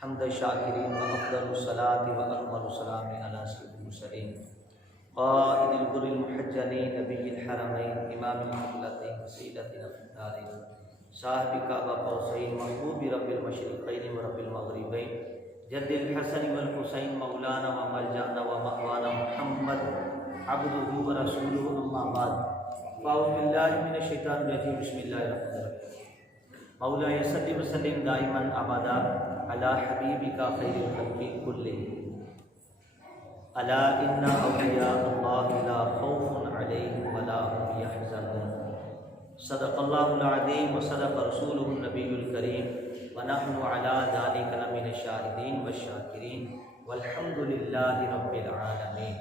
حمد شاکرین و افضل الصلاة و اکمل السلام علی سید المرسلین قائد الغر المحجلین نبی الحرمین امام القبلتین وسیلتنا فی الدارین صاحب کعبہ قوسین محبوب رب المشرقین و رب المغربین جد الحسن والحسین مولانا و ملجانا و مأوانا محمد عبدہ و رسولہ اما بعد فاعوذ باللہ من الشیطان الرجیم بسم اللہ الرحمن الرحیم مولا صلی وسلم دائما ابدا علی حبیبک خیر الخلق کلہم الا ان اولیاء اللہ لا خوف علیہم ولا هم یحزنون صدق اللہ العظیم وصدق رسولہ النبی الکریم ونحن علی ذلک لمن الشاہدین والشاکرین والحمد للہ رب العالمین۔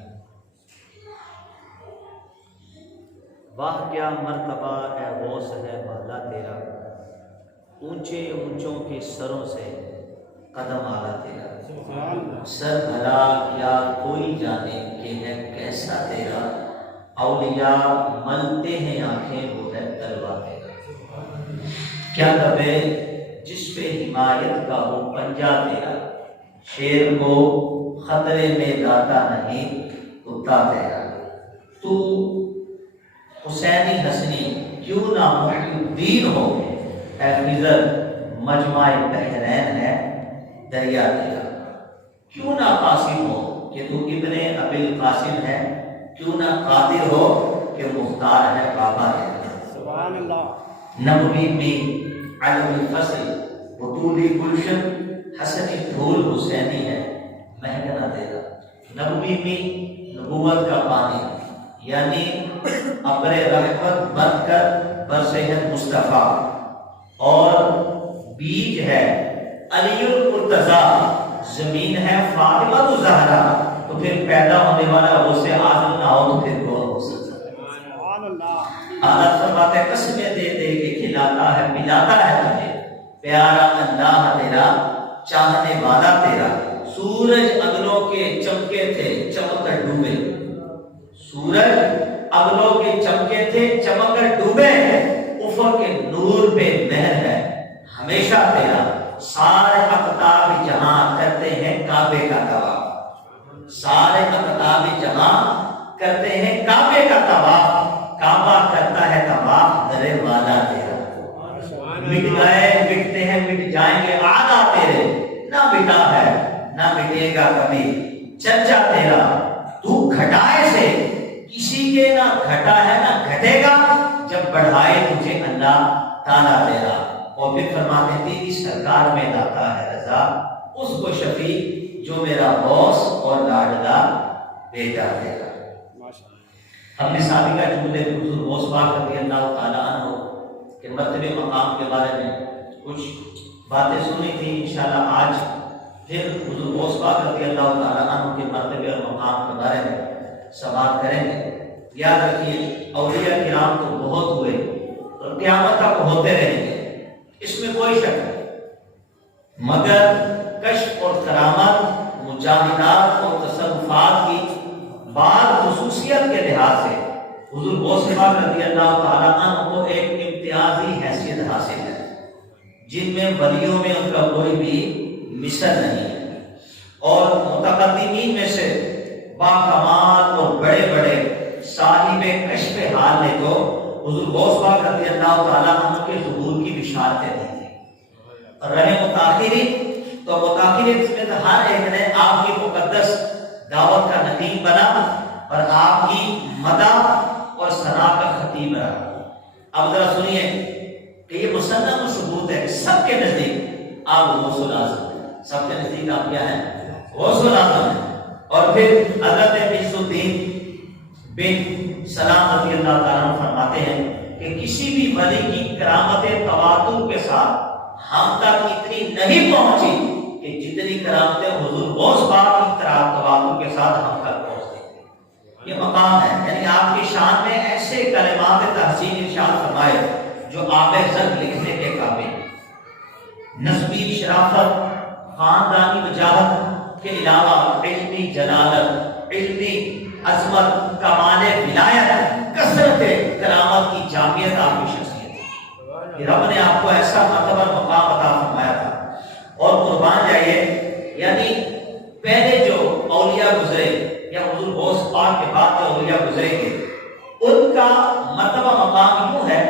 واہ کیا مرتبہ اے غوث ہے بالا تیرا، اونچے اونچوں کے سروں سے قدم آلا تیرا، سر بھلا کیا کوئی جانے کہ ہے کیسا تیرا، اولیاء ملتے ہیں آنکھیں وہ ہے تلوا تیرا، کیا دبے جس پہ حمایت کا وہ پنجا تیرا، شیر کو خطرے میں لاتا نہیں کتا تیرا، تو حسینی حسنی کیوں نہ محی الدین ہو، اے خضر مجمع بحرین ہے دریا تیرا، کیوں نہ قاسم ہو کہ تو ابن ابی القاسم ہے، کیوں نہ قادر ہو کہ مختار ہے بابا تیرا، سبحان اللہ۔ نبوی میں علم الفصل بطولی گلشن حسنی پھول حسینی ہے مہگنا تیرا، نبوی میں نبوت کا پانی یعنی ابر رحمت بن کر برسے ہے مصطفیٰ، اور بیج ہے علی المرتضیٰ، زمین ہے فاطمہ الزہرا، تو پھر پیدا ہونے والا غوث اعظم نہ ہو تو پھر کون ہو سکتا ہے؟ اللہ فرماتا ہے قسمیں دے دے کے کھلاتا ہے پلاتا ہے تجھے، پیارا اللہ تیرا چاہنے والا تیرا، سورج اگلوں کے چمکے تھے چمک کر ڈوبے، سورج اگلوں کے چمکے تھے چمک کر ڈوبے، افق کے نور پہ مہر ہے ہمیشہ تیرا، سارے اقطاب جہاں کرتے ہیں کعبے کا طواف، سارے اقطاب جہاں کرتے ہیں کعبے کا طواف، کعبہ کرتا ہے طواف درے والا تیرا، مٹ گئے مٹتے ہیں مٹ جائیں گے آدھا تیرے، نہ مٹا ہے نہ مٹے گا کبھی چرچا تیرا، تو گھٹائے سے کسی کے نہ گھٹا ہے نہ گھٹے گا، جب بڑھائے تجھے اللہ تعالیٰ تیرا، اور پھر فرماتے تیری سرکار میں لاتا ہے رضا اس کو شفیع جو میرا غوث اور لاڈلا بیٹا تیرا۔ ہم نے سابقہ جملے حضور غوث پاک رضی اللہ تعالیٰ عنہ کے مرتبے مقام کے بارے میں کچھ باتیں سنی تھی، انشاءاللہ آج پھر حضور غوث پاک رضی اللہ تعالیٰ عنہ کے مرتبے اور مقام کے بارے میں سوال کریں گے۔ یاد رکھیے اولیاء کرام تو بہت ہوئے اور قیامت تک ہوتے رہیں گے، اس میں کوئی شک نہیں، مگر کشف اور کرامت مجاہدات اور تصرفات کی بعض خصوصیت کے لحاظ سے حضور غوث پاک رضی اللہ تعالیٰ عنہ کو ایک امتیازی حیثیت حاصل ہے، جن میں ولیوں میں ان کا کوئی بھی مثل نہیں ہے، اور متقدمین میں سے باکمال اور بڑے بڑے صاحب کشف حال نے تو حضور غوث پاک رضی اللہ تعالیٰ عنہ کے ظہور کی بشارتیں دی تھی، اور رہے متاخرین تو متاخرین میں ہر ایک نے آپ کی مقدس دعوت کا نقیب بنا اور آپ کی مدح اور ثنا کا خطیب رہا۔ اب ذرا سنیے کہ یہ مسلم ثبوت ہے کہ سب کے نزدیک آپ غوث الاعظم ہیں، سب کے نزدیک آپ کیا ہیں؟ غوث الاعظم ہیں۔ اور پھر حضرت عز الدین بن سلام رضی اللہ تعالیٰ عنہ فرماتے ہیں کہ کسی بھی ولی کی کرامت تواتر کے ساتھ ہم تک اتنی نہیں پہنچی کہ جتنی کرامتیں حضور غوث پاک کی تواتر کے ساتھ ہم تک پہنچتی ہیں۔ یہ مقام ہے، یعنی آپ کی شان میں ایسے کلمات تحسین ارشاد فرمائے جو آب زر لکھنے کے قابل، نسبی شرافت، خاندانی وجاہت کے علاوہ علمی جلالت، علمی عظمت، کمال ولایت، کثرت کرامت کی جامعیت آپ کی شخصیت ہے۔ رب نے آپ کو ایسا مرتبہ مقام عطا فرمایا گزریں گے، ان کا مرتبہ مقام یوں ہے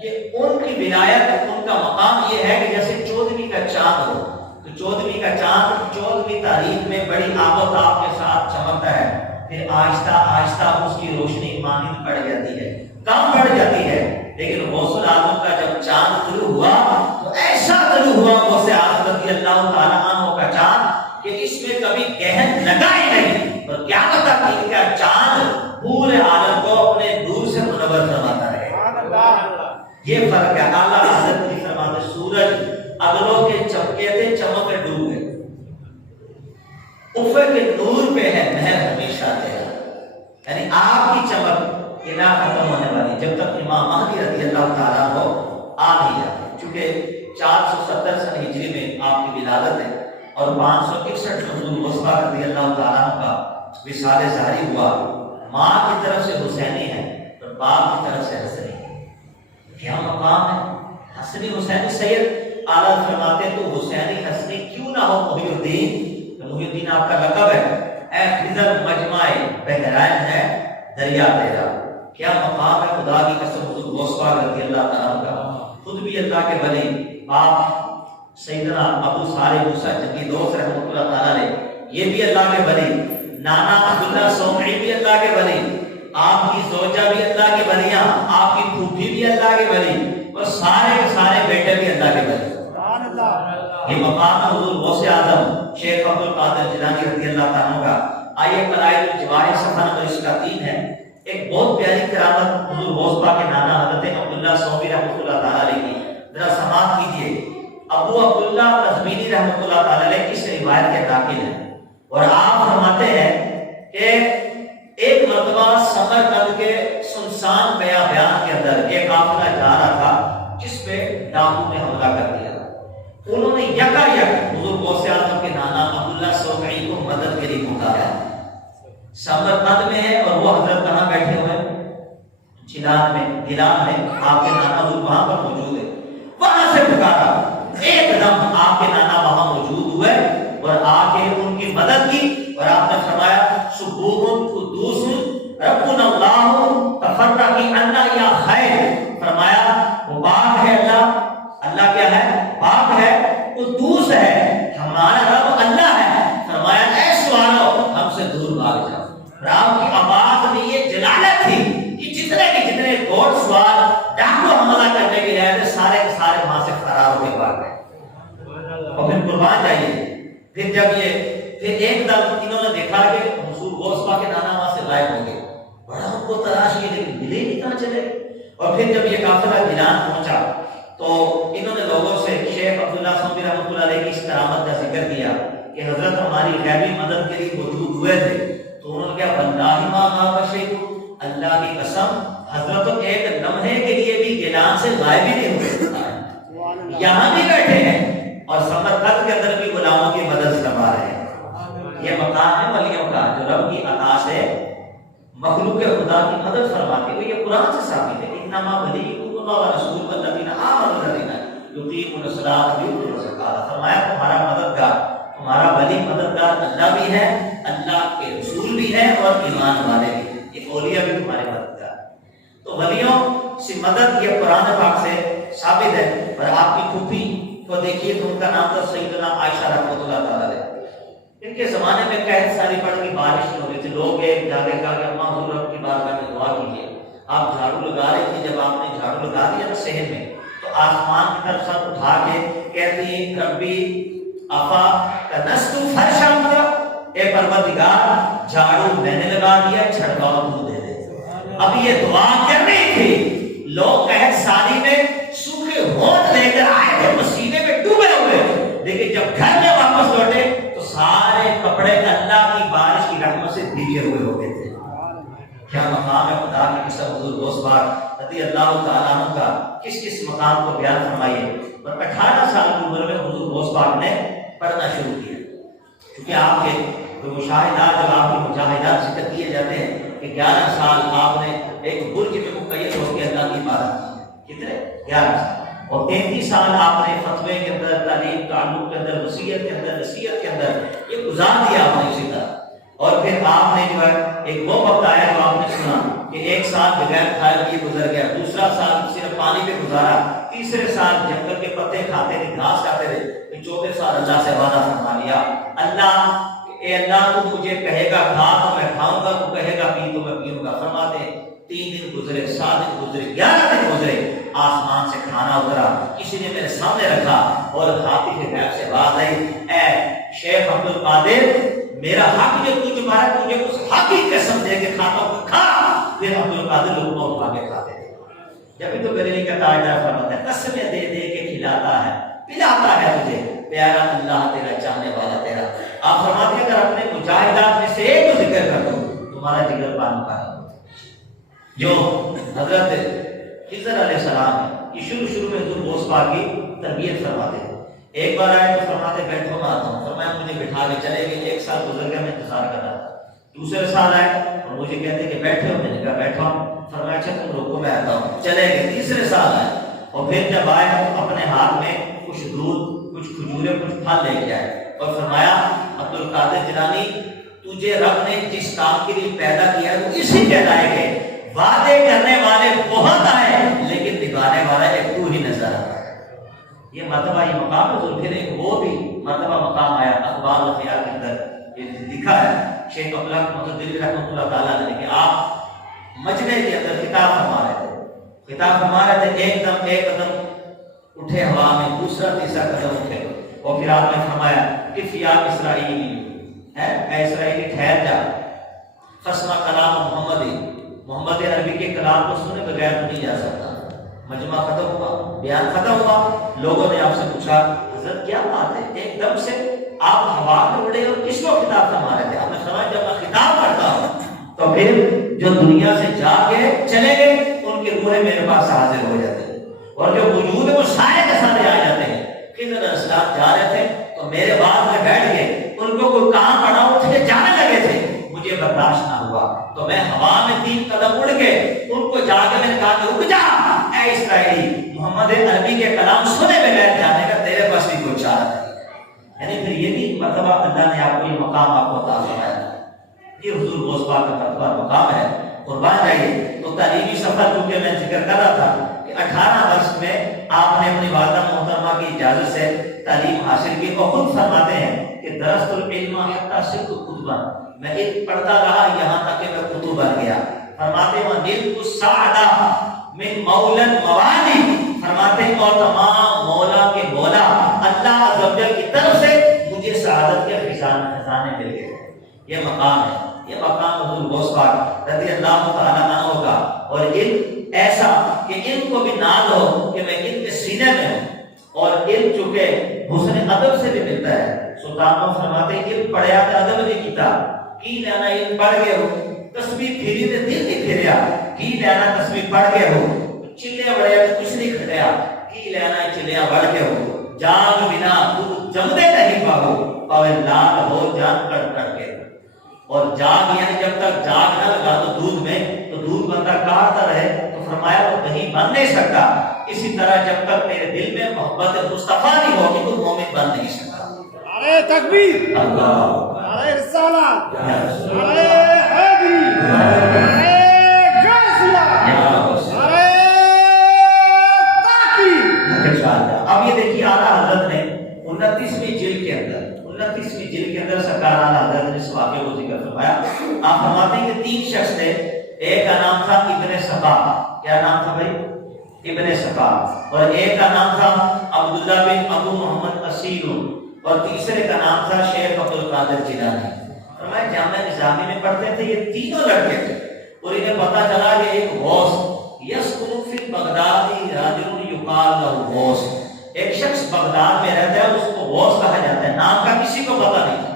کہ ان کی ولایت، ان کا مقام یہ ہے کہ جیسے 14ویں کا چاند ہو، تو 14ویں کا چاند 14ویں تاریخ میں بڑی آب و تاب کے ساتھ چمکتا ہے، پھر آہستہ آہستہ اس کی روشنی مانند بڑھ جاتی ہے، کم بڑھ جاتی ہے، لیکن غوث العظم کا جب چاند طلوع ہوا تو ایسا طلوع ہوا غوث اعظم رضی اللہ تعالیٰ عنہ کا چاند کہ اس میں کبھی گہن لگا ہی نہیں، اور کیا پتا کہ ان کا چاند پورے عالم کو اپنے نور سے منور فرماتا ہے۔ یہ فرق ہے۔ اعلیٰ حضرت کی فرماتے سورج اگلوں کے چمکے تھے، چمک میں ڈوب گئے، افق کے نور پہ ہے مہر ہمیشہ تیرا، یعنی آپ کی چمک یہ نہ ختم ہونے والی جب تک امام مہدی رضی اللہ تعالیٰ کو آ نہیں جاتے، چونکہ 470 سن ہجری میں آپ کی ولادت ہے اور 561 حضور مصطفیٰ رضی اللہ تعالیٰ کا وصال ظاہری ہوا، ماں کی طرف سے حسینی ہے اور باپ کی طرف سے حسنی ہے۔ کیا مقام ہے، حسنی حسینی سید اعلیٰ فرماتے تو حسینی حسنی کیوں نہ ہو محی الدین، تو محی الدین آپ کا لقب ہے، اے خضر مجمع بحرین ہے دریا تیرا۔ کیا مقام ہے، خدا کی قسم حضور غوث پاک رضی اللہ تعالیٰ کا، خود بھی اللہ کے ولی، آپ سیدنا ابو صالح موسیٰ جنگی دوست رحمۃ اللہ تعالیٰ نے، یہ بھی اللہ کے ولی، نانا عبداللہ سومعی بھی اللہ کے ولی، آپ کی زوجہ بھی اللہ کی ولیاں، آپ کی پھوپھی بھی اللہ کے ولی، اور سارے کے سارے بیٹے بھی اللہ کے ولی۔ یہ مقام ہے حضور غوث اعظم شیخ عبد القادر جیلانی رضی اللہ تعالیٰ کا۔ آئیے قلائد الجواہر صفحہ نمبر اس کا 3 ہے، ایک بہت پیاری کرامت حضور غوث پاک کے نانا حضرت عبداللہ سومی رحمۃ اللہ تعالیٰ علیہ کی، ذرا سماعت کیجیے۔ ابو عبداللہ قزوینی رحمۃ اللہ تعالیٰ علیہ اس روایت کے ناقل ہیں، اور آپ فرماتے ہیں کہ ایک مرتبہ سمرقند کے سنسان بیابان کے اندر ایک قافلہ جا رہا تھا جس پہ ڈاکو نے حملہ کر دیا، انہوں نے یکا یک حضور غوث اعظم کے نانا عبداللہ سومعی کو مدد کے لیے پکارا۔ سمرقند میں ہے اور وہ حضرت کہاں بیٹھے ہوئے، گیلان میں آپ کے نانا حضور وہاں پر موجود ہے، وہاں سے پکارا، ایک دم آپ کے نانا وہاں موجود ہوئے اور آ کے ان کی مدد کی، اور آپ نے فرمایا سبوح قدوس ربنا اللہ تفرقی عنا یا خیر، فرمایا وہ پاک ہے اللہ، اللہ کیا ہے، پاک ہے، قدوس ہے، ہمارا رب اللہ ہے، فرمایا اے سوالو ہم سے دور بھاگ جاؤ۔ آپ کی آواز میں یہ جلالت تھی کہ جتنے کے جتنے گھوڑ سوار ڈاکو حملہ کرنے کے لیے سارے کے سارے وہاں سے فرار ہو کے بھاگ گئے، اور پھر قربان جائیے۔ پھر جب پھر ایک دم انہوں نے دیکھا کہ حضور غوث پاک کے نانا وہاں سے غائب ہو گئے، بڑا ان کو تلاش کی لیکن ملے نہیں، کہاں چلے۔ اور پھر جب یہ قافلہ گیلان پہنچا تو انہوں نے لوگوں سے شیخ عبداللہ سومی رحمۃ اللہ علیہ کی اس کرامت کا ذکر کیا کہ حضرت ہماری غیبی مدد کے لیے موجود ہوئے تھے، تو انہوں نے کیا واللہ ما غاب شیء، اللہ کی قسم حضرت ایک لمحے کے لیے بھی گیلان سے غائب ہی نہیں ہوئے، یہاں بھی بیٹھے ہیں اور سمرقند کے اندر بھی غلاموں کی مدد فرما رہے ہیں۔ یہ مقام ہے ولیوں کا جو رب کی عطا سے مخلوق خدا کی مدد فرماتے ہوئے، یہ قرآن سے ثابت ہے، انما ولیکم اللہ ورسولہ والذین آمنوا الذین یقیمون الصلاۃ ویؤتون الزکاۃ، فرمایا تمہارا مددگار، تمہارا ولی مددگار اللہ بھی ہے، اللہ کے رسول بھی ہے اور ایمان والے بھی، یہ اولیاء بھی تمہارے مددگار۔ تو ولیوں سے مدد یہ قرآن پاک سے ثابت ہے۔ اور آپ کی پھوپھی کو دیکھیے تو ان کا نام تھا سیدنا عائشہ رحمۃ اللہ تعالیٰ علیہ، ان کے زمانے میں قحط سالی پڑ کی بارش نہیں ہو رہی تھی، لوگ ایک جا کے کہا کہ اماں حضور رب کی بارگاہ میں دعا کیجیے، آپ جھاڑو لگا رہی تھی، جب آپ نے جھاڑو لگا دیا نا صحن میں تو آسمان کی طرف سر اٹھا کے کہتی ہیں ربی افا کنستو فرشا، اے پروردگار جھاڑو میں نے لگا دیا، چھڑکاؤ تو دے دے۔ اب یہ دعا کرنی تھی، لوگ قحط سالی میں سوکھے ہونٹ لے کر آئے تھے، مسینے میں ڈوبے ہوئے، لیکن جب گھر میں واپس لوٹے تو سارے کپڑے اللہ کی بارش کی رحمت سے بھیگے ہوئے ہو گئے تھے۔ کیا مقام ہے خدا کی قسم حضور غوث پاک رضی اللہ تعالیٰ عنہ کا، کس کس مقام کو بیان فرمائیے۔ اور 18 سال کی عمر میں حضور غوث پاک نے پڑھنا شروع کیا، کیونکہ آپ کے مشاہدات جب آپ کے مجاہدات ذکر کیے جاتے ہیں کہ 11 سال آپ نے ایک برج میں مقید ہو کے اللہ کی عبادت کی، کتنے 11 سال، اور 33 سال آپ نے فتوے کے اندر، تعلیم تعلق کے اندر، وصیت کے اندر، نصیحت کے اندر یہ گزار دیا آپ نے اسی طرح۔ اور پھر آپ نے جو ہے ایک وہ وقت آیا جو آپ نے سنا ایک سال بغیر کھائے یہ گزر گیا، دوسرا سال صرف پانی پہ گزارا، تیسرے سال جنگل کے پتے کھاتے تھے، گھاس کھاتے تھے، چوتھے سال اللہ سے وعدہ فرما لیا، اللہ اے اللہ تو مجھے کہے گا کھا تو میں کھاؤں گا، تو کہے گا پی تو میں پیوں گا۔ فرماتے 3 دن گزرے، 7 دن گزرے، 11 دن گزرے، آسمان سے کھانا اترا، کسی نے میرے سامنے رکھا اور ہاتھی کے غیب سے بات آئی، اے شیخ عبد القادر میرا حق جو تو چکا ہے، تجھے اس حق کی قسم دے کے کھاتا ہوں، کھا۔ پھر عبد القادر لقمہ اٹھا کے کھاتے تھے۔ جبھی تو بریلی کا تاجدار فرماتا ہے قسمیں دے دے کے کھلاتا ہے، پلاتا ہے تجھے، پیارا اللہ تیرا، چاہنے والا تیرا۔ آپ فرماتے ہیں اگر اپنے مجاہدات میں سے ایک کو ذکر کر دو تمہارا جگر پان کا جو حضرت خضر علیہ السلام ہے، یہ شروع میں حضور غوث پاک کی تربیت فرماتے ہیں۔ ایک بار آئے تو فرماتے بیٹھو میں آتا ہوں، فرمایا مجھے بٹھا کے چلے گئے، 1 سال گزر گیا، میں انتظار کر رہا تھا۔ دوسرے سال آئے اور مجھے کہتے کہ بیٹھے ہو، میں نے کہا بیٹھا ہوں، فرمایا اچھا تم رکو میں آتا ہوں، چلے گئے۔ تیسرے سال آئے اور پھر جب آئے اپنے ہاتھ میں کچھ دودھ، کچھ کھجورے، کچھ پھل لے کے آئے اور فرمایا عبد القادر جیلانی تجھے رب نے جس کام کے لیے پیدا کیا ہے وہ اسی کے لائق ہے، وعدے کرنے والے بہت آئے لیکن نبھانے والا ایک تو ہی نظر آتا ہے۔ یہ مرتبہ، یہ مقام ہے، پھر ایک وہ بھی مرتبہ مقام آیا اخبار الخیال کے اندر یہ لکھا ہے، شیخ عبدالدل رحمۃ اللہ تعالیٰ نے کہ آپ مجمع کے اندر خطاب فرما رہے تھے، ایک قدم اٹھے ہوا میں، دوسرا تیسرا قدم اٹھے، اور پھر آپ نے فرمایا کہ فیا اسرائیلی ہے، اے اسرائیلی ٹھہر جا، فسمع کلام محمد عربی کے کلام کو سنے بغیر تو نہیں جا سکتا۔ مجمع ختم ہوا، بیان ختم ہوا، لوگوں نے آپ سے پوچھا حضرت کیا بات ہے، ایک دم سے آپ ہوا میں اڑے اور کس کو خطاب فرما رہے تھے؟ آپ نے فرمایا جب میں خطاب کرتا ہوں تو پھر جو دنیا سے جا کے چلے گئے ان کی روحیں میرے پاس حاضر ہو جاتی ہیں، اور جو وجود ہے وہ سارے کے سارے آ جاتے ہیں۔ خضر علیہ السلام جا رہے تھے تو میرے بعد میں بیٹھ گئے، ان کو کوئی کام پڑا اٹھ کے جانے لگے تھے، مجھے برداشت نہ ہوا تو میں ہوا میں 3 قدم اڑ کے ان کو جا کے میں نے کہا کہ رک جا اے اسرائیلی، محمد عربی کے کلام سنے بغیر جانے کا تیرے پاس بھی کوئی چارہ نہیں۔ یعنی پھر یہ بھی مرتبہ اللہ نے آپ کو یہ مقام آپ کو عطا فرمایا، یہ حضور غوث پاک کا مرتبہ مقام ہے، قربان جائیے۔ تو تعلیمی سفر چونکہ میں ذکر کر رہا تھا کہ 18 برس میں آپ نے اپنی والدہ محترمہ کی اجازت سے تعلیم حاصل کی، اور خود فرماتے ہیں کہ درست العلم حتی صرت خطبہ، میں علم پڑھتا رہا یہاں تک کہ میں کتب بن گیا۔ فرماتے ہیں وَنِلْتُ السَّعْدَةَ من مولا موالی، فرماتے ہیں اور تمام مولا کے مولا اللہ عز و جل کی طرف سے مجھے سعادت کے خزانے مل گئے۔ یہ مقام ہے، یہ مقام حضور غوث پاک رضی اللہ تعالیٰ عنہ کا، اور علم ایسا کہ علم کو بھی ناز ہو کہ میں علم کے سینے میں ہوں، اور علم چونکہ حسن ادب سے بھی ملتا ہے۔ سلطان فرماتے ہیں علم پڑھیا تو ادب نہیں کیتا، کی لینا علم پڑھ گئے ہو تسبیح پھیری تے دل نہیں پھیریا، کی لینا تسبیح پڑھ گئے ہو چلے بڑھیا تو کچھ نہیں کھٹیا، کی لینا چلیا بڑھ گئے ہو جاگ بنا دودھ جمدے نہیں پاؤ، پاوے لال ہو جان کڑ کڑ کے۔ اور جاگ یعنی جب تک جاگ نہ لگا تو دودھ میں، تو دودھ بندہ کاٹتا رہے تو فرمایا وہ کہیں بن نہیں سکتا۔ اسی طرح جب تک تیرے دل میں محبت مصطفیٰ نہیں ہوگی تو مومن بن نہیں سکتا۔ نعرہ تکبیر، اللہ، نعرہ رسالت، نعرہ حیدری، نعرہ غازیہ، نعرہ تحقیق۔ اب یہ دیکھیے اعلیٰ حضرت نے 29ویں جلد کے اندر سرکار اعلیٰ حضرت نے اس واقعے کو ذکر فرمایا۔ آپ فرماتے ہیں کہ 3 شخص تھے، ایک کا نام تھا ابن صفا، کیا نام تھا بھائی؟ ابن صفا، اور ایک کا نام تھا عبداللہ بن ابو محمد اسیر، اور تیسرے کا نام تھا شیخ عبد القادر جیلانی۔ فرمایا جامعہ نظامی میں پڑھتے تھے، یہ تینوں لڑکے تھے، اور انہیں پتا چلا کہ ایک غوث یسکن فی بغداد رجل یقال لہ غوث، ایک شخص بغداد میں رہتا ہے، اس کو غوث کہا جاتا ہے، نام کا کسی کو پتا نہیں تھا۔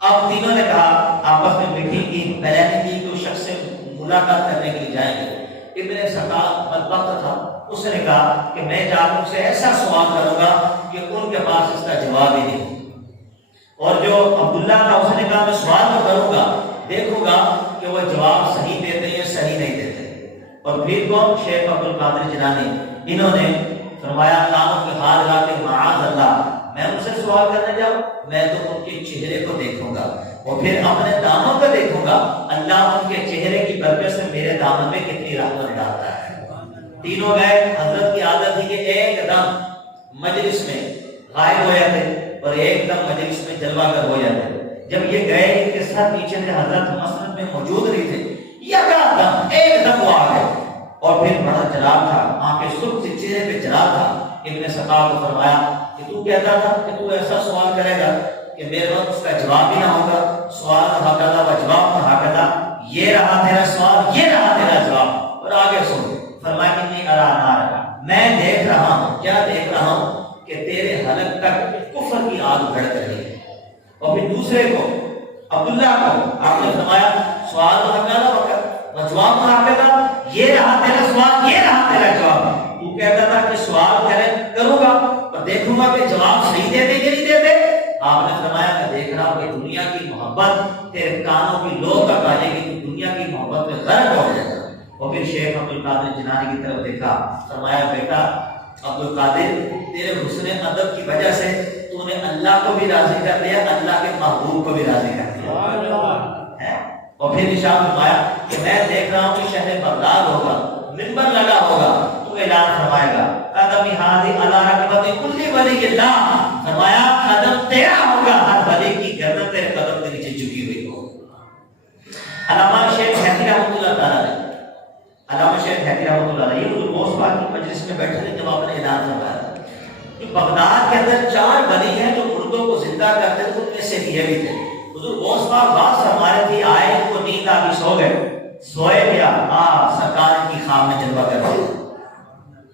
اب تینوں نے کہا آپس میں میٹنگ کی، پلاننگ کی کہ اس شخص سے ملاقات کرنے کے لیے جائیں گے۔ ابن سقا بدبخت تھا، اس نے کہا کہ میں جا کر سے ایسا سوال کروں گا کہ ان کے پاس اس کا جواب ہی نہیں، اور جو عبداللہ کا اس نے کہا میں سوال تو کروں گا، دیکھوں گا کہ وہ جواب صحیح دیتے یا صحیح نہیں دیتے۔ اور پھر کون؟ شیخ عبد القادر جیلانی۔ انہوں نے فرمایا قامت کے حال رہا کہ معاذ اللہ میں ان سے سوال کرنے جاؤں، میں تو ان کے چہرے کو دیکھوں گا، اور پھر اپنے دامن کو دیکھوں گا، اللہ ان کے چہرے کی برکت سے میرے دامن میں کتنی رحمت ڈالتا ہے۔ تینوں گئے، حضرت کی عادت تھی کہ ایک دم مجلس میں غائب ہو جاتے اور ایک دم مجلس میں جلوہ گر ہو جاتے۔ جب یہ گئے، ان کے ساتھ نیچے تھے، حضرت مسجد میں موجود نہیں تھے، یکدم ایک دم وہ آ گئے اور پھر بڑا جلال تھا، آنکھیں سرخ سے، چہرے پہ جلال تھا۔ ابن سقا کو فرمایا کہ تو کہتا تھا کہ تو ایسا سوال کرے گا کہ میرے وقت اس کا جواب ہی نہ ہوگا، سوال ہکذا و جواب ہکذا، یہ رہا تیرا سوال، یہ رہا تیرا جواب۔ اور آگے سن، فرمایا انی ارا نارا، میں دیکھ رہا ہوں، کیا دیکھ رہا ہوں کہ تیرے حلق تک کفر کی آگ بھڑک رہی ہے۔ اور پھر دوسرے کو، عبداللہ کو آپ نے فرمایا سوال ہکذا و جواب ہکذا، یہ رہا تیرا سوال، یہ رہا تیرا جواب۔ تو کہتا تھا کہ سوال کروں گا اور دیکھوں گا کہ جواب صحیح دیتے کہ نہیں دیتے۔ آپ نے فرمایا کہ دیکھ رہا ہوں کہ دنیا کی محبت تیرے کانوں کی لو تک آ جائے گی، تو دنیا کی محبت میں غرق ہو جائے گا۔ اور پھر شیخ عبد القادر جیلانی کی طرف دیکھا، فرمایا بیٹا عبد القادر، تیرے حسن ادب کی وجہ سے تو نے اللہ کو بھی راضی کر لیا، اللہ کے محبوب کو بھی راضی کر دیا۔ اور پھر ارشاد فرمایا کہ میں دیکھ رہا ہوں کہ شہر بغداد ہوگا، منبر لگا ہوگا، تو اعلان فرمائے گا قدم ہادی علی رکبت کل ولی اللہ، فرمایا قدم تیرا ہوگا، ہر ولی کی گردن تیرے قدم کے نیچے جھکی ہوئی ہو۔ علامہ شیخ حیدری رحمۃ اللہ تعالی، علامہ شیخ حیدری رحمۃ اللہ علیہ، یہ حضور غوث پاک کی مجلس میں بیٹھے تھے جب آپ نے اعلان فرمایا کہ بغداد کے اندر 4 ولی ہیں جو مردوں کو زندہ کرتے تھے، ان میں سے یہ بھی تھے۔ حضور غوث پاک بات فرما رہے تھے، آئے ان کو نیند آ گئی، سو گئے، سوئے گیا، سرکار کی خواب میں جلوہ کر رہے تھے۔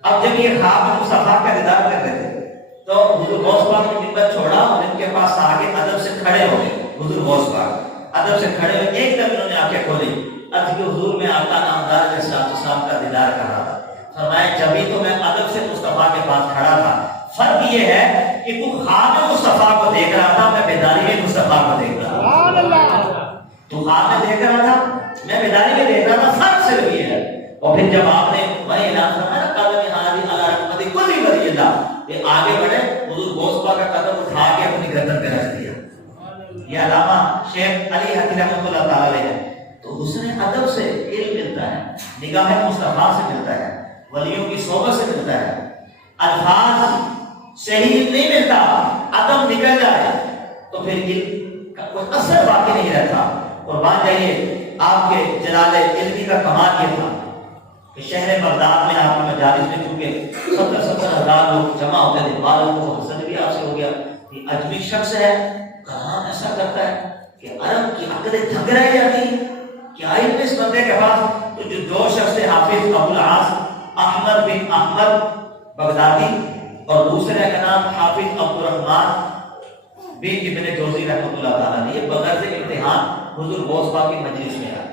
اب جب یہ خواب میں مصطفیٰ کا دیدار کر رہے تھے تو حضور غوث پاک نے منبر چھوڑا اور ان کے پاس آگے ادب سے کھڑے ہو گئے۔ حضور غوث پاک ادب سے کھڑے ہوئے، ایک دم انہوں نے آنکھیں کھولی، عرض کہ حضور میں آقا نامدار علیہ السلام کا دیدار کر رہا تھا۔ فرمایا جبھی تو میں ادب سے مصطفیٰ کے پاس کھڑا تھا، فرق یہ ہے کہ تو خواب میں مصطفیٰ کو دیکھ رہا تھا، میں بیداری میں مصطفیٰ کو دیکھ رہا تھا۔ تو خواب میں دیکھ رہا تھا، میں بیداری میں دیکھ رہا تھا، فرق صرف یہ ہے۔ اور پھر جب آپ نے وہی اعلان فرمایا قدم ہادی علی رکبت کل ولی اللہ، یہ آگے بڑھے، حضور غوث پاک کا قدم اٹھا کے اپنی گردن پہ رکھ دیا۔ یہ علامہ شیخ علی حقی رحمۃ اللہ تعالی ہے۔ تو حسن ادب سے علم ملتا ہے، نگاہ مصطفیٰ سے ملتا ہے، ولیوں کی صحبت سے ملتا ہے۔ الفاظ سے ہی علم نہیں ملتا، ادب نکل جائے تو پھر علم کا کوئی اثر باقی نہیں رہتا۔ قربان جائیے، آپ کے جلال علمی کا کمال یہ تھا کہ شہر بغداد میں آپ کی مجالس میں چونکہ 70 ہزار لوگ جمع ہوتے تھے، بعض لوگوں کو حسد بھی آپ سے ہو گیا، یہ اجمی شخص ہے، کہاں ایسا کرتا ہے کہ عرب کی عقلیں تھک رہ جاتی ہیں، کیا علم اس بندے کے پاس؟ تو جو 2 شخص تھے، حافظ ابو العاص احمد بن احمد بغدادی اور دوسرے کا نام حافظ عبد الرحمن بن ابن جوزی رحمۃ اللہ تعالیٰ، یہ بغیر سے امتحان حضور غوث پاک کی مجلس میں آئے۔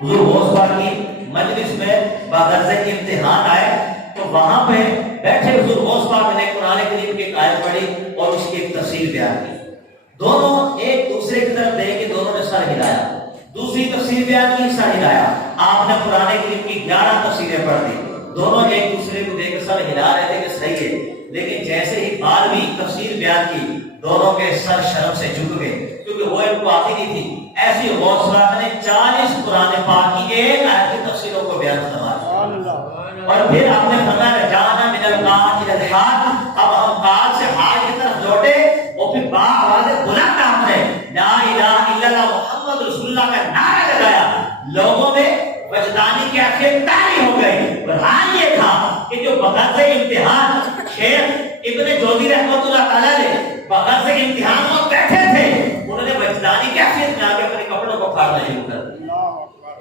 حضور غوث پاک کی مجلس میں بغیر سے امتحان آئے تو وہاں پہ بیٹھے حضور غوث پاک نے قرآن کریم کی آیت پڑھی اور اس کی ایک تفسیر بیان کی۔ دونوں ایک دوسرے کی طرف دیکھ کے دونوں نے سر ہلایا، دوسری تفسیر بیان کی، سر ہلایا۔ آپ نے قرآن کریم کی 11 تفسیریں پڑھ دی، دونوں ایک دوسرے کو دیکھ کر سر ہلا رہے تھے کہ صحیح ہے، لیکن جیسے ہی 12ویں تفسیر بیان کی دونوں کے سر شرم سے جھک گئے، کیونکہ وہ ان کو آتی نہیں تھی۔ ایسی غوث پاک نے 40 قرآن پاک کی ایک آیت کی تفسیروں کو بیان فرمایا۔ اور پھر آپ نے فرمایا جانا من القاع الى الحاج، اب ہم قاع سے حاج کی طرف لوٹے اور پھر آواز بلند آپ نے لا الہ الا اللہ محمد رسول اللہ کا نعرہ لگایا، لوگوں میں وجدانی کی آنکھیں تاری ہو گئی۔ اور حال یہ تھا کہ جو بغیر سے امتحان شیخ ابن جوزی رحمۃ اللہ تعالیٰ نے بغیر سے امتحان میں بیٹھے تھے، انہوں نے وجدانی کی آنکھیں میں آ کے اپنے کپڑوں کو پھاڑنا شروع کر دیا۔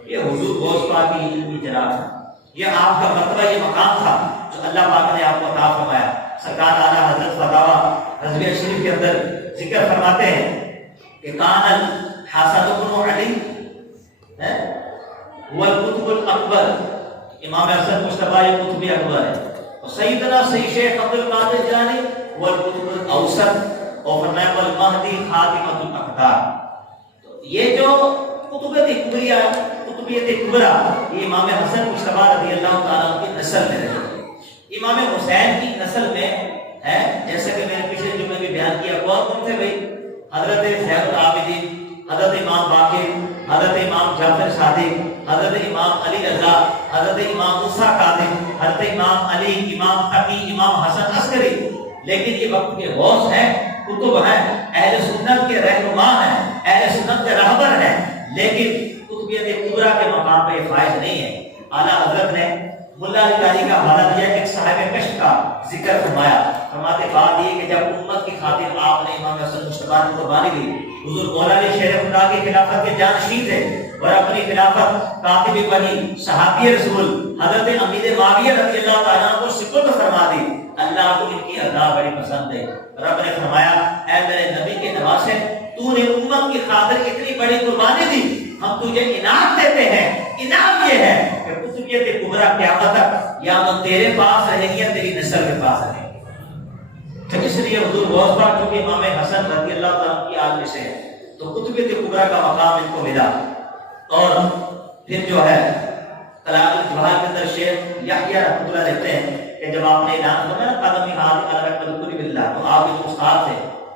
یہ حضور غوث پاک کی علمی جناب تھا، یہ آپ کا مرتبہ، یہ مقام تھا جو اللہ پاک نے آپ کو عطا فرمایا۔ سرکار اعلیٰ حضرت فتاوی رضویہ شریف کے اندر ذکر فرماتے ہیں کہ کان الحسن بن علی هو القطب الاکبر، امام حسن مصطفیٰ یہ قطب اکبر ہے، اور سیدنا سید شیخ عبد القادر جیلانی هو القطب الاوسط، اور فرمایا والمہدی خاتمۃ الاقطار۔ تو یہ جو قطبیت کبریہ، قطبیت کبریٰ، یہ امام حسن مصطفیٰ رضی اللہ تعالیٰ کی نسل میں رہے، امام حسین کی نسل میں ہے۔ جیسا کہ میں نے پچھلے جمعے میں بیان کیا، کون تھے بھائی؟ حضرت زین العابدین، حضرت امام باقر، حضرت امام جعفر صادق، حضرت امام علی رضا، حضرت امام موسیٰ کاظم، حضرت امام علی، امام تقی، امام حسن عسکری، لیکن یہ وقت کے غوث ہیں، کتب ہیں، اہل سنت کے رہنما ہیں، اہل سنت کے رہبر ہیں، لیکن قطبیت کبریٰ کے مقام پہ یہ فائز نہیں ہے۔ اعلیٰ حضرت نے ملا علی قاری کا حوالہ دیا کہ ایک صاحب کشف کا ذکر فرمایا، فرماتے بات یہ کہ جب امت کی خاطر آپ نے امام حسن مجتبیٰ کی قربانی دی، حضور مولا علی شیر خدا کی خلافت کے جانشین تھے اور اپنی خلافت کاتب وحی صحابی رسول حضرت امیر معاویہ رضی اللہ تعالیٰ کو سپرد فرما دی۔ اللہ کو ان کی ادا بڑی پسند ہے۔ رب نے فرمایا اے میرے نبی کے نواسے، تو نے امت کی خاطر اتنی بڑی قربانی دی، ہم تجھے انعام دیتے ہیں۔ انعام یہ ہے کہ قطبیت کبریٰ قیامت تک یا وہ تیرے پاس رہے گی یا تیری نسل کے پاس رہے گی۔ تو اس لیے حضور غوث پاک چونکہ امام حسن رضی اللہ تعالیٰ کی آل میں سے ہے تو قطبیت کبریٰ کا مقام ان کو ملا۔ اور پھر جو ہے کلام الجواہر کے اندر شیخ یحییٰ رحمۃ اللہ لکھتے ہیں کہ جب آپ نے اعلان فرمایا نا قدم ہاتھ الگ قدم باللہ، تو آپ کے استاد تھے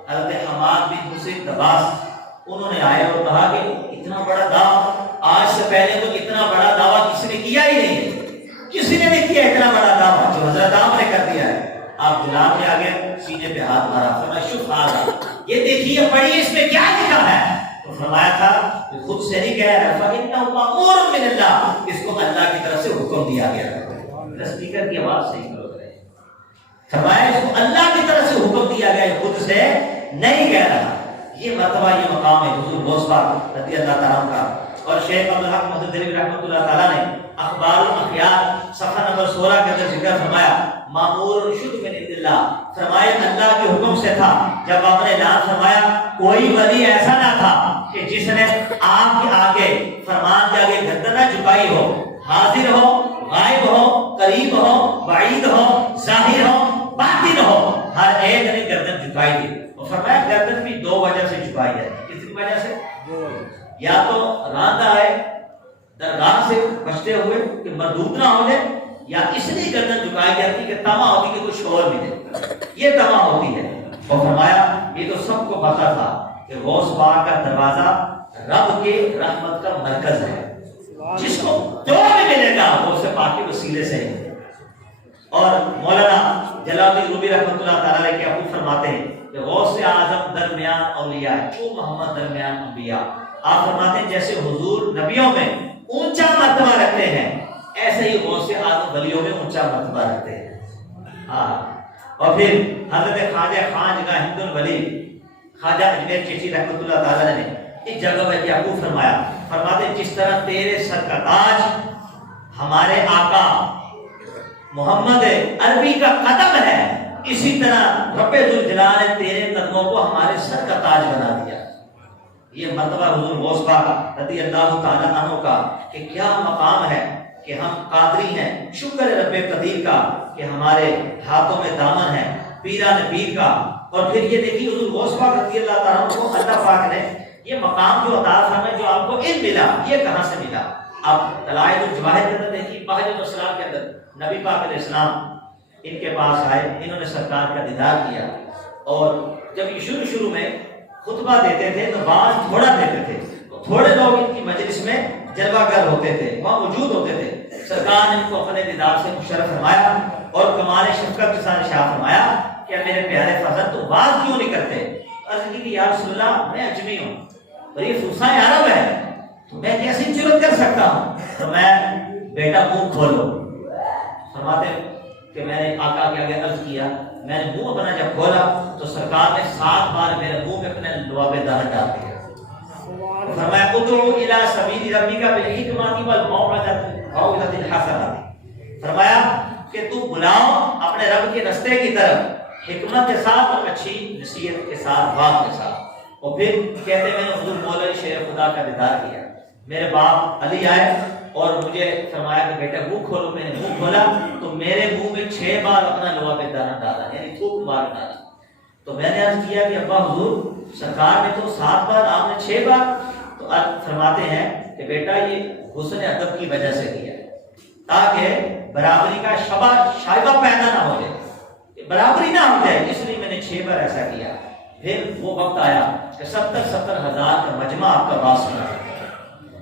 حضرت حماد بن حسین دباس، انہوں نے آئے اور کہا کہ اتنا بڑا دعویٰ آج سے پہلے تو اتنا بڑا دعویٰ کسی نے کیا ہی نہیں ہے، کسی نے نہیں کیا اتنا بڑا دعویٰ جو حضرت آپ نے کر دیا ہے۔ آپ غلام کے آگے سینے پہ ہاتھ مارا، فرمایا شوف آگا یہ دیکھیے پڑھیے اس میں کیا لکھا ہے، تو فرمایا تھا کہ خود سے نہیں کہہ رہا فَإِنَّهُ مَأْمُورٌ مِّنَ اللَّهِ، اس کو اللہ کی طرف سے حکم دیا گیا۔ اسپیکر کی آواز صحیح کرو کرے، فرمایا اس کو اللہ کی طرف سے حکم دیا گیا، خود سے نہیں کہہ رہا۔ یہ مرتبہ یہ مقام ہے حضور غوث پاک رضی اللہ تعالیٰ کا۔ اور شیخ عبدالحق محمد دہلوی رحمۃ اللہ تعالیٰ نے اخبار الاخیار صفحہ نمبر 16 کے اندر ذکر فرمایا مامور شد من عند اللہ، فرمایا اللہ کے حکم سے تھا۔ جب آپ نے اعلان فرمایا کوئی ولی ایسا نہ تھا کہ جس نے آپ کے آگے فرمان کے آگے گردن نہ جھکائی ہو، حاضر ہو، غائب ہو، قریب ہو، بعید ہو، ظاہر ہو، باطن ہو، ہر ایک نے گردن جھکائی دی۔ اور فرمایا گردن بھی دو وجہ سے جھکائی جاتی ہے۔ کس وجہ سے؟ یا تو راندہ آئے درگاہ سے بچتے ہوئے کہ مردود نہ ہو جائے، یا اس لیے گردن جھکائی جاتی کہ تما ہوتی کہ کوئی شور ملے، یہ تما ہوتی ہے۔ اور فرمایا یہ تو سب کو پتا تھا کہ غوث پاک کا دروازہ رب کے رحمت کا مرکز ہے، جس کو جو بھی ملے گا وہ اسے پاک کے وسیلے سے ہے۔ اور مولانا جلال الدین رومی رحمۃ اللہ تعالیٰ علیہ کے ابو فرماتے ہیں کہ غوث اعظم درمیان اولیاء ہے، او محمد درمیان انبیاء۔ آپ فرماتے ہیں جیسے حضور نبیوں میں اونچا مرتبہ رکھتے ہیں، ایسے ہی غوث اعظم ولیوں میں اونچا مرتبہ رکھتے ہیں۔ اور پھر حضرت خواجہ خواجہ ہند الولی خواجہ اجمیر چشتی رحمۃ اللہ تعالیٰ نے ایک جگہ میں یعقوب فرمایا، فرماتے جس طرح تیرے سر کا تاج ہمارے آقا محمد عربی کا قدم ہے، اسی طرح رب ذوالجلال نے تیرے قدموں کو ہمارے سر کا تاج بنا دیا۔ یہ مرتبہ حضور غوث پاک رضی اللہ تعالیٰ عنہ کا کہ کیا مقام ہے کہ ہم قادری ہیں، شکر ہے رب قدیر کا کہ ہمارے ہاتھوں میں دامن ہے پیران پیر کا۔ اور پھر یہ دیکھیے حضور غوث پاک رضی اللہ تعالیٰ عنہ کو اللہ پاک نے یہ مقام جو عطا فرمایا، جو آپ کو علم ملا، یہ کہاں سے ملا؟ اب دلائل الجواہر کے اندر دیکھیے، بہجت الاسلام کے اندر نبی پاک علیہ السلام ان کے پاس آئے، انہوں نے سرکار کا دیدار کیا، اور جب یہ شروع میں خطبہ دیتے تھے تو بعض تھوڑا دیتے تھے، تھوڑے لوگ ان کی مجلس میں جلوہ گر ہوتے تھے، وہاں موجود ہوتے تھے۔ سرکار نے ان کو اپنے دیدار سے مشرف فرمایا اور کمال شفقت کے ساتھ ارشاد فرمایا کہ میرے پیارے فرزند تو بات کیوں نہیں کرتے؟ عرض کی کہ یا رسول اللہ میں اجمی ہوں اور یہ فرسان عرب ہے تو میں کیسی جرت کر سکتا ہوں؟ تو میں بیٹا منہ کھولو، فرماتے کہ میں نے آقا کے آگے عرض کیا، میں نے منہ اپنا جب کھولا تو سرکار نے 7 بار میرے منہ میں اپنے لعاب دہن ڈال دیا۔ فرمایا ادعو الی سبیل ربک بالحکمۃ والموعظۃ الحسنۃ، فرمایا کہ تو بلاؤ اپنے رب کے راستے کی طرف حکمت کے ساتھ اور اچھی نصیحت کے ساتھ، بات کے ساتھ۔ اور پھر کہتے میں نے حضور مولا شیر خدا کا دیدار کیا، میرے باپ علی آئے اور مجھے فرمایا کہ بیٹا منہ کھولو، میں نے منہ کھولا تو میرے منہ میں 6 بار اپنا لعاب دہن ڈالا، یعنی تھوک مار ڈالا۔ تو میں نے عرض کیا کہ ابا حضور سرکار نے تو 7 بار، آپ نے 6 بار۔ تو فرماتے ہیں کہ بیٹا یہ حسن ادب کی وجہ سے کیا تاکہ برابری کا شائبہ پیدا نہ ہو جائے، برابری نہ ہو جائے، اس لیے میں نے 6 بار ایسا کیا۔ پھر وہ وقت آیا کہ 70,000 کا مجمع آپ کا پاس ہونا،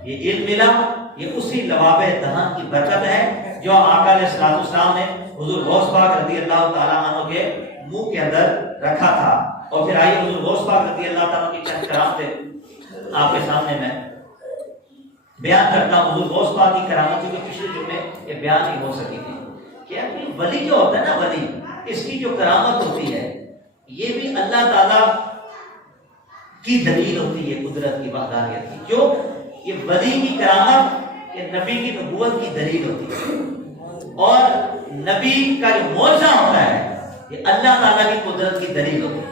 یہ علم ملا، یہ اسی لباب دہن کی برکت ہے جو آقا علیہ السلام نے حضور غوث پاک رضی اللہ تعالیٰ عنہ کے منہ کے اندر رکھا تھا۔ اور پھر آئیے حضور غوث پاک رضی اللہ تعالیٰ کی چند کرامتیں آپ کے سامنے میں بیان کرتا ہوں۔ حضور غوث پاک کی کرامت جو پچھلے جمعے یہ بیان نہیں ہو سکی تھی کہ اپنی ولی جو ہوتا ہے نا، ولی اس کی جو کرامت ہوتی ہے یہ بھی اللہ تعالیٰ کی دلیل ہوتی ہے، قدرت کی وحدانیت کی۔ جو یہ ولی کی کرامت یہ نبی کی نبوت کی دلیل ہوتی ہے، اور نبی کا جو معجزہ ہوتا ہے یہ اللہ تعالیٰ کی قدرت کی دلیل ہوتی ہے۔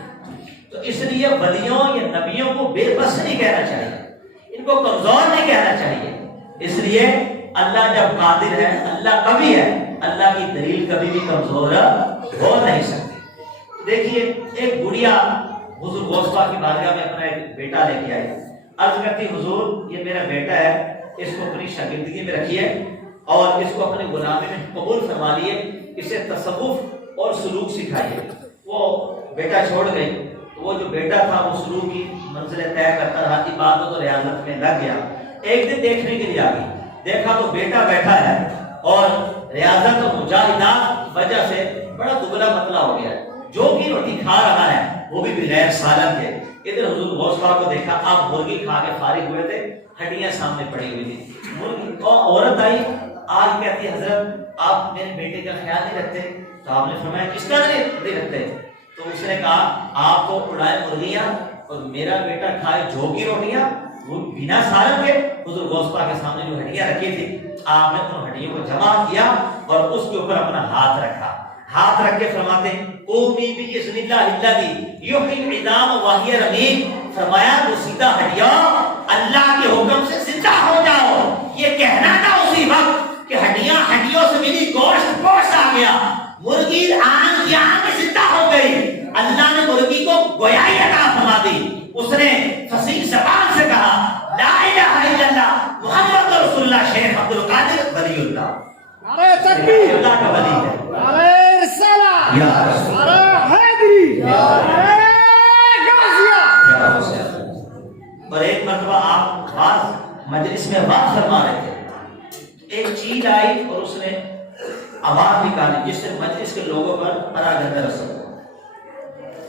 تو اس لیے ولیوں یا نبیوں کو بے بس نہیں کہنا چاہیے، ان کو کمزور نہیں کہنا چاہیے۔ اس لیے اللہ جب قادر ہے، اللہ کبھی ہے، اللہ کی دلیل کبھی بھی کمزور ہو نہیں سکتی۔ دیکھیے ایک گڑیا حضور غوث پاک کی بارگاہ میں اپنا ایک بیٹا لے کے آئی، عرض کرتی حضور یہ میرا بیٹا ہے، اس کو اپنی شاگردگی میں رکھیے اور اس کو اپنے غلامی میں قبول فرما لیے، اسے تصوف اور سلوک سکھائیے۔ وہ بیٹا چھوڑ گئی، تو وہ جو بیٹا تھا وہ سلوک کی منزلیں طے کرتا رہا، عبادت اور ریاضت میں لگ گیا۔ ایک دن دیکھنے کے لیے آ گئی، دیکھا تو بیٹا بیٹھا ہے اور ریاضت اور مجاہدات وجہ سے بڑا دبلا پتلا ہو گیا ہے، جو بھی روٹی کھا رہا ہے وہ بھی بغیر سالن کے۔ ادھر حضور غوث پاک کو دیکھا، آپ مرغی کھا کے فارغ ہوئے تھے، ہڈیاں سامنے پڑی ہوئی تھی مرغی، اور عورت آئی آج کہتی حضرت آپ میرے بیٹے کا خیال نہیں رکھتے؟ تو آپ نے فرمایا کس کا نہیں رکھتے؟ تو اس نے کہا آپ کو اڑائے مرغیاں اور میرا بیٹا کھائے جھوکی روٹیاں، وہ بنا سالن کے۔ حضور غوث پاک کے سامنے جو ہڈیاں رکھی تھی آپ نے ان ہڈیوں کو جمع کیا اور اس کے اوپر اپنا ہاتھ رکھا، ہاتھ رکھ کے فرماتے قومی باذن اللہ الذی یحیی العظام وہی رمیم، فرمایا وہ سیدھا ہڈیاں اللہ کے حکم سے زندہ ہو جاؤ۔ یہ کہنا تھا اسی وقت کہ ہڈیاں ہڈیوں سے ملی، گوشت گوشت آ گیا، مرغی آن کی آن زندہ ہو گئی۔ اللہ نے مرغی کو گویائی عطا فرما دی، اس نے فصیح زبان سے کہا لا الہ الا اللہ محمد رسول اللہ، شیخ عبد القادر ولی اللہ، نعرہ تکبیر، اللہ کا ولی ہے، نعرہ رسالہ، یا رسول اللہ، نعرہ حیدری، نعرہ غازیہ۔ اور ایک مرتبہ آپ واز مجلس میں واز فرما رہے تھے، ایک چیل آئی اور اس نے آواز نکالی جس سے مجلس کے لوگوں پر بڑا گندہ اثر ہوا۔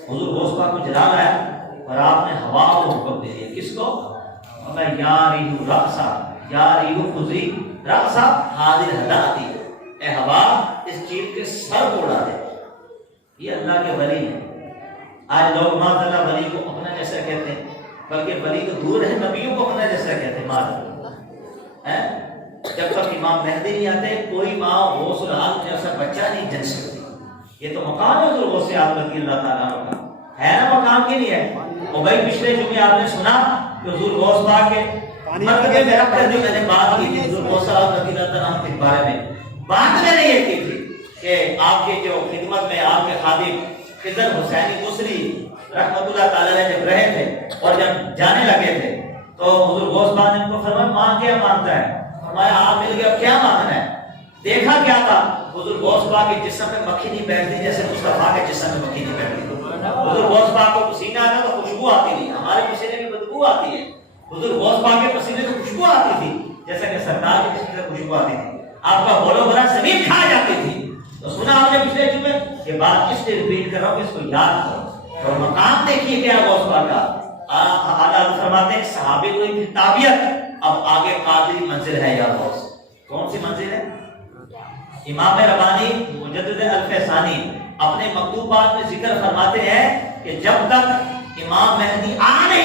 حضور غوث پاک کو جلال آیا اور آپ نے ہوا کو حکم دے دیا، کس کو؟ میں یا ریحو رقصہ، یا ریحو خضری رقصہ حاضر ہلاتی، اے ہوا اس چیل کے سر کو اڑا دے۔ یہ اللہ کے ولی ہیں۔ آج لوگ ماذا اللہ ولی کو اپنا جیسا کہتے ہیں، بلکہ ولی تو دور ہے، نبیوں کو اپنا جیسا کہتے ہیں ماذا اللہ۔ جب تک امام مہدی نہیں آتے کوئی ماں غوث العالم جیسا بچہ نہیں جن سکتی۔ یہ تو مقام ہے حضور غوث اعظم رضی اللہ تعالیٰ عنہ کا، ہے نا مقام کے لیے۔ اور بھائی پچھلے جمعے آپ نے سنا کہ حضور غوث پاک کے مرتبے میں رکھ کر جو میں نے بات کی تھی حضور غوث اعظم رضی اللہ تعالیٰ عنہ کے بارے میں، بات میں نے یہ کی تھی کہ آپ کے جو خدمت میں آپ کے خادم خضر حسینی مصری رحمۃ اللہ تعالیٰ علیہ جب رہے تھے اور جب جانے لگے تھے تو حضور غوث پاک نے ان کو فرمایا ماں کیا مانتا ہے؟ فرمایا آپ مل گیا، کیا ماننا ہے؟ دیکھا کیا تھا؟ حضور غوث پاک کے جسم میں مکھی نہیں بیٹھتی جیسے مصطفیٰ کے جسم میں مکھی نہیں بیٹھتی۔ حضور غوث پاک کو پسینہ آتا تو خوشبو آتی نہیں، ہمارے پسینے میں بدبو آتی ہے، حضور غوث پاک کے پسینے سے خوشبو آتی تھی جیسا کہ سرکار کے پسینے سے خوشبو آتی تھی، آپ کا بولو بھرا زمین کھا جاتی تھی۔ تو سنا آپ نے پچھلے جمعے، یہ بات اس لیے ریپیٹ کر رہا ہوں کہ اس کو یاد کرو اور مقام دیکھیے کیا غوث پاک کا۔ اعلیٰ فرماتے ہیں صحابے کو ایک تابعیت، اب آگے قادری منزل ہے یا غوث۔ کون سی منزل ہے؟ امام ربانی مجدد الفیضانی اپنے مکتوبات میں ذکر فرماتے ہیں کہ جب تک امام مہدی آنے